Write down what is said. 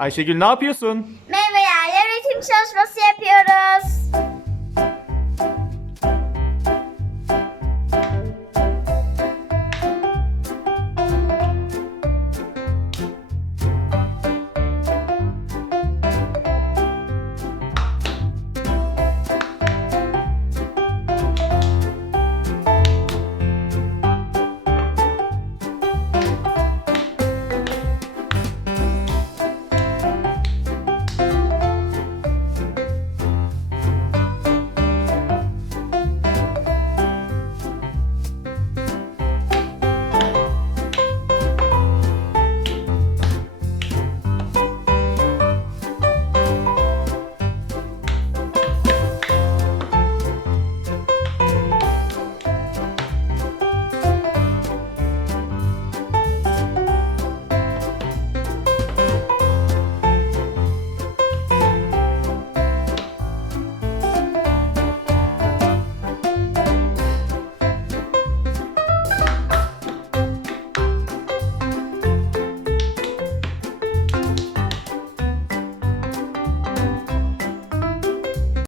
Ayşegül ne yapıyorsun? Meyvelerle üretim çalışması.